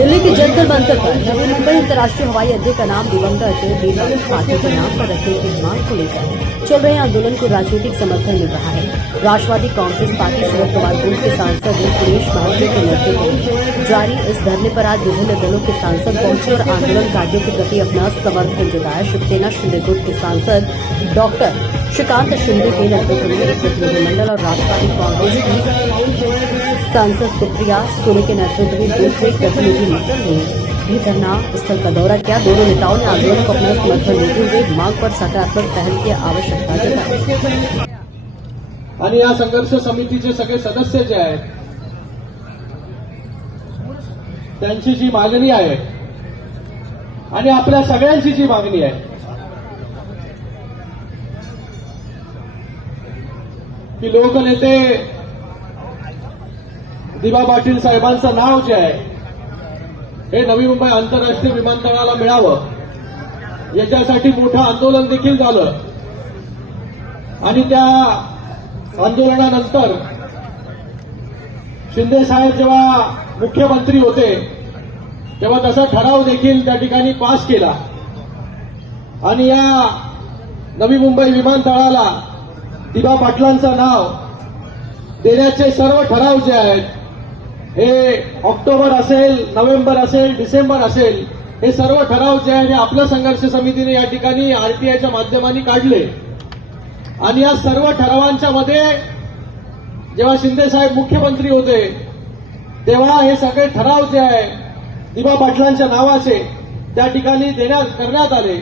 दिल्ली के जंतर मंतर पर नवी मुंबई अंतर्राष्ट्रीय हवाई अड्डे का नाम दिवंगत दीपक पाटिल के नाम पर रखने की मांग को लेकर चल रहे आंदोलन को राजनीतिक समर्थन मिल रहा है। राष्ट्रवादी कांग्रेस पार्टी शरद पवार ग्रुप के सांसद सुरेश महातो के नेतृत्व में जारी इस धरने पर आज विभिन्न दलों के सांसद पहुंचे और आंदोलनकारियों के प्रति अपना समर्थन जताया। शिवसेना शिंदे गुट के सांसद डॉक्टर श्रीकांत शिंदे के नेतृत्व में एक प्रतिनिधिमंडल और राष्ट्रवादी कांग्रेस की सांसद सुप्रिया सोले के नेतृत्व में दूसरे प्रतिनिधिमंडल ने भी धरना स्थल का दौरा किया। दोनों नेताओं ने आंदोलन को अपना समर्थन देते हुए मांग पर सकारात्मक पहल की आवश्यकता जताई। आणि या संघर्ष समितीचे सगळे सदस्य जे आहेत त्यांची जी मागणी आहे आणि आपल्या सगळ्यांची जी मागणी आहे की लोकनेते दिबा पाटील साहेबांचं नाव जे आहे हे नवी मुंबई आंतरराष्ट्रीय विमानतळाला मिळावं याच्यासाठी मोठं आंदोलन देखील झालं आणि त्या आंदोलनानंतर शिंदे साहेब जेव्हा मुख्यमंत्री होते तेव्हा तसा ठराव देखील त्या ठिकाणी पास केला आणि या नवी मुंबई विमानतळाला दिबा पाटलांचं नाव देण्याचे सर्व ठराव जे आहेत हे ऑक्टोबर असेल, नोव्हेंबर असेल, डिसेंबर असेल, हे सर्व ठराव जे आहे आपल्या संघर्ष समितीने या ठिकाणी आरटीआयच्या माध्यमाने काढले आणि या सर्व ठरावांच्या मध्ये जेव्हा शिंदे साहेब मुख्यमंत्री होते तेव्हा हे सगळे ठराव जे आहे दिबा पाटलांच्या नावाचे त्या ठिकाणी करण्यात आले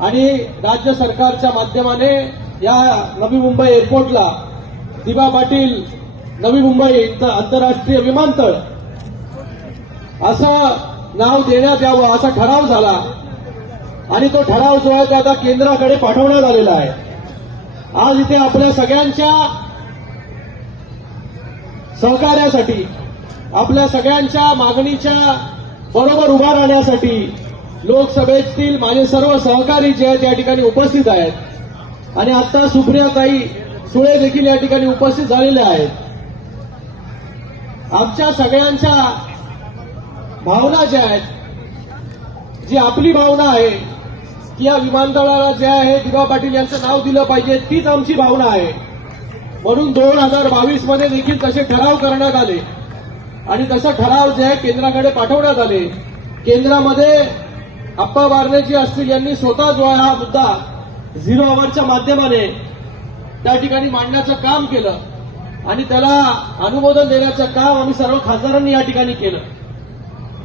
आणि राज्य सरकारच्या माध्यमाने या नवी मुंबई एअरपोर्टला दिबा पाटील नवी मुंबई आंतरराष्ट्रीय विमानतळ असं नाव देण्यात यावं असा ठराव झाला आणि तो ठराव जो आहे तो आता केंद्राकडे पाठवण्यात आलेला आहे। आज इथे आपल्या सगळ्यांच्या सहकार्यासाठी आपल्या सगळ्यांच्या मागणीच्या बरोबर उभा राहण्यासाठी लोकसभेतील माझे सर्व सहकारी जे आहेत या ठिकाणी उपस्थित आहेत आणि आता सुप्रियाताई सुळे देखील या ठिकाणी उपस्थित झालेल्या आहेत। आमच्या सगळ्यांच्या भावना ज्या आहेत जी आपली भावना आहे की या विमानतळाला जे आहे दिबा पाटील यांचं नाव दिलं पाहिजे तीच आमची भावना आहे। म्हणून 2022 मध्ये देखील तसे ठराव करण्यात आले आणि तसा ठराव जे आहे केंद्राकडे पाठवण्यात आले। केंद्रामध्ये अप्पा बारनेजी असतील यांनी स्वतः जो आहे हा मुद्दा झिरो अवरच्या माध्यमाने त्या ठिकाणी मांडण्याचं काम केलं आणि त्याला अनुमोदन देण्याचं काम आम्ही सर्व खासदारांनी या ठिकाणी केलं।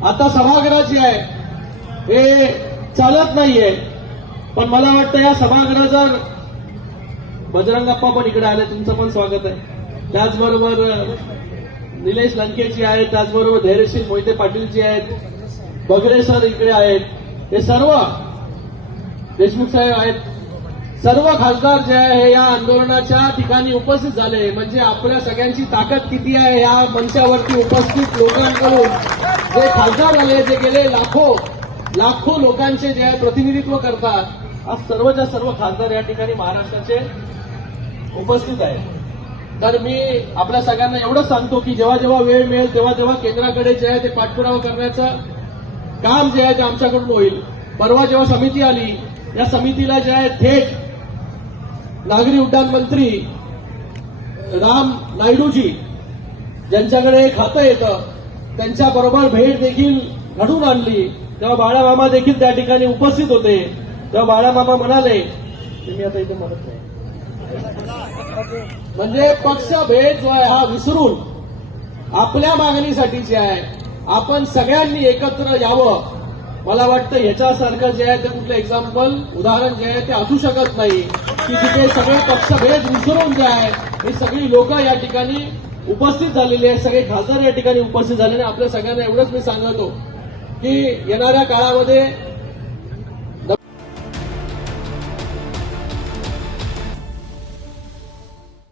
आता सभागृह जे आहे हे चालत नाहीये पण मला वाटतं या सभागृह जर बजरंगप्पा पण इकडे आले तुमचं पण स्वागत आहे, त्याचबरोबर निलेश लंकेजी आहेत, त्याचबरोबर धैर्यशील मोहिते पाटील जी आहेत, बगरे सर इकडे आहेत, हे सर्व देशमुख साहेब आहेत, सर्व खासदार जे आहे हे या आंदोलनाच्या ठिकाणी उपस्थित झाले। म्हणजे आपल्या सगळ्यांची ताकद किती आहे या मंचावरती उपस्थित लोकांकडून जे खासदार झाले जे गेले लाखो लोकांचे जे प्रतिनिधित्व करतात आज सर्वच्या सर्व खासदार या ठिकाणी महाराष्ट्राचे उपस्थित आहेत। तर मी आपल्या सगळ्यांना एवढंच सांगतो की जेव्हा जेव्हा वेळ मिळेल तेव्हा तेव्हा केंद्राकडे जे आहे ते पाठपुरावा करण्याचं काम जे आहे ते आमच्याकडून होईल। परवा जेव्हा समिती आली या समितीला जे आहे थेट नागरी उड्डाण मंत्री राम नायडूजी ज्यांच्याकडे खातं येतं त्यांच्याबरोबर भेट देखील घडून आणली। तेव्हा बाळामामा देखील त्या ठिकाणी उपस्थित होते। तेव्हा बाळामामा म्हणाले की मी आता इथे म्हणत नाही म्हणजे पक्षभेद जो आहे हा विसरून आपल्या मागणीसाठी जे आहे आपण सगळ्यांनी एकत्र यावं। मला वाटतं याच्यासारखं जे आहे ते कुठलं एक्झाम्पल उदाहरण जे आहे ते असू शकत नाही की तिथे सगळे पक्षभेद विसरून जे आहे ही सगळी लोक या ठिकाणी उपस्थित झालेली आहेत, सगळे खासदार या ठिकाणी उपस्थित झालेले। आपल्या सगळ्यांना एवढंच मी सांगतो की येणाऱ्या काळामध्ये